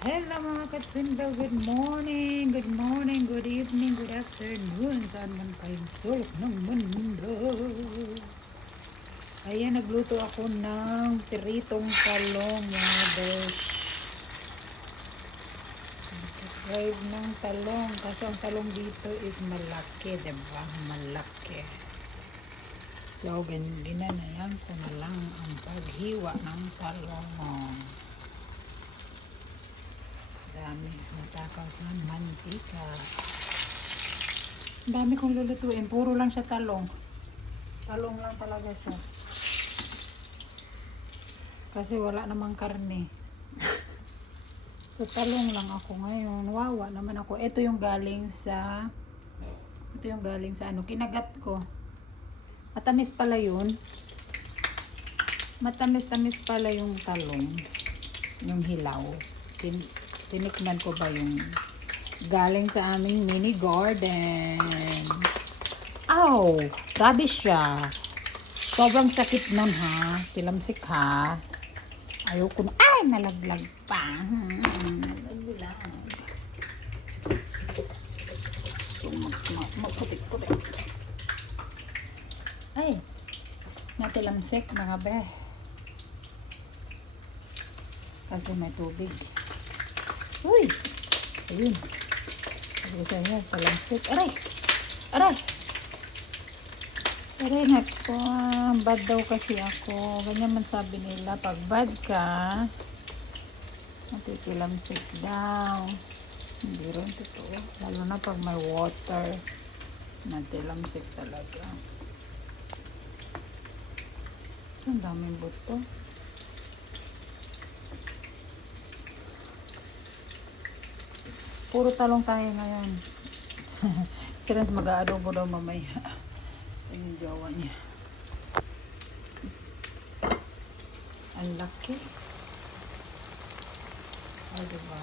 Hello mga katwindo, good morning, good evening, good afternoon, saan man kayong sulok ng mundo. Ayan, nagluto ako ng piritong talong mga besh. Subscribe ng talong, kasi ang talong dito is malaki, diba? Malaki. So, ginanayan ko na lang ang paghiwa ng talong. Dami natakaw sa mantika. Dami kong lulutuin. Puro lang siya talong. Talong lang talaga siya. Kasi wala namang karne. So talong lang ako ngayon. Wawa naman ako. Ito yung galing sa kinagat ko. Matamis pala yun. Matamis-tamis pala yung talong. Yung hilaw. Tinikman ko ba yung galing sa aming mini garden. Ow! Grabe siya. Sobrang sakit nun ha. Tilamsik ha. Ayoko na. Ay! Nalaglag pa. Nalaglag. So, maputik-putik. Ay! Natilamsik mga be. Kasi may tubig. Uy! Ayun. Gusto niya, talamsik. Aray! Aray! Aray, nako. Bad daw kasi ako. Ganyan man sabi nila. Pag bad ka, natitilamsik daw. Hindi rin totoo. Lalo na pag may water, natilamsik talaga. Ang daming buto. Puro talong tayo ngayon. Si Renz mag-aadobo daw mamaya. Yung gawa niya. Ang laki. O, diba?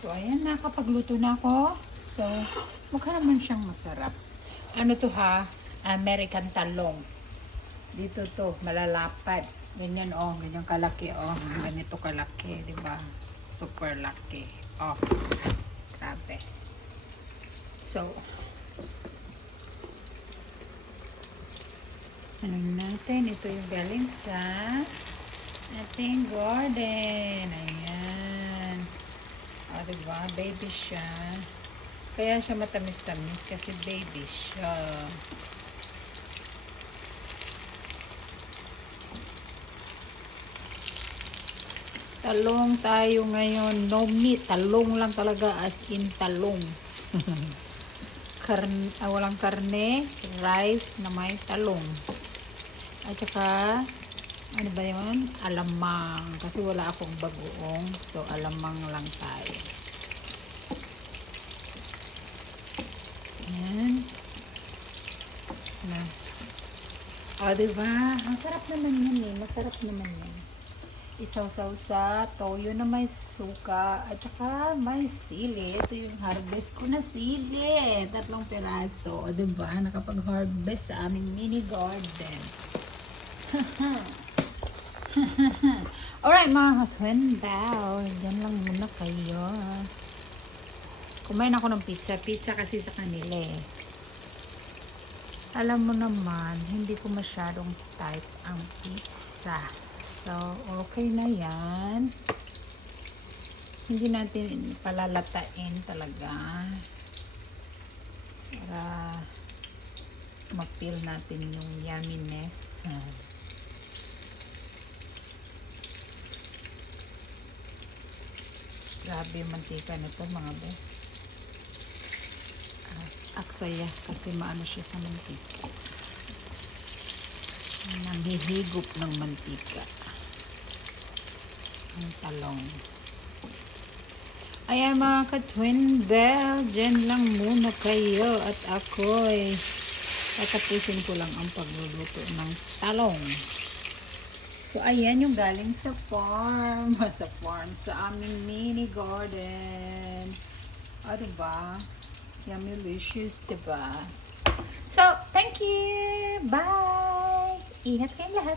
So, ayan, nakapagluto na ako. So, mukha naman siyang masarap. Ano to ha? American talong. Dito to, malalapad. Ganyan oh, ganyan kalaki oh. Ganito kalaki, di ba? Super laki. Oh. Grabe. So, ano natin? Ito yung galing sa ating garden. Ayan. O, di ba? Baby siya. Kaya siya matamis-tamis kasi baby siya. Talong tayo ngayon. No meat. Talong lang talaga. As in talong. Walang karne. Rice na may talong. At saka, ano ba yun? Alamang. Kasi wala akong bagoong. So, alamang lang tayo. Ayan. Na. O, diba? Ang sarap naman yan eh. Masarap naman yan. Isaw-saw sa toyo na may suka at saka may sili. Ito yung harvest ko na sili. 3 piraso. O diba? Nakapag-harvest sa aming mini garden. Alright mga katwendaw. Diyan lang muna kayo. Kumain ako ng pizza. Pizza kasi sa kanila eh. Alam mo naman, hindi ko masyadong type ang pizza. So, okay na yan. Hindi natin palalatain talaga. Para ma-feel natin yung yumminess. Grabe yung mantika nito mga be. Aksaya kasi maano siya sa mantika. Nanghihigop ng mantika. Ang talong. Ayan mga ka-twin bell, dyan lang muna kayo at ako'y tatapusin ko lang ang pagluluto ng talong. So ayan yung galing sa farm. Sa aming mini garden. O diba? Yummylicious, diba? So, thank you! Bye! Ingat kayong lahat!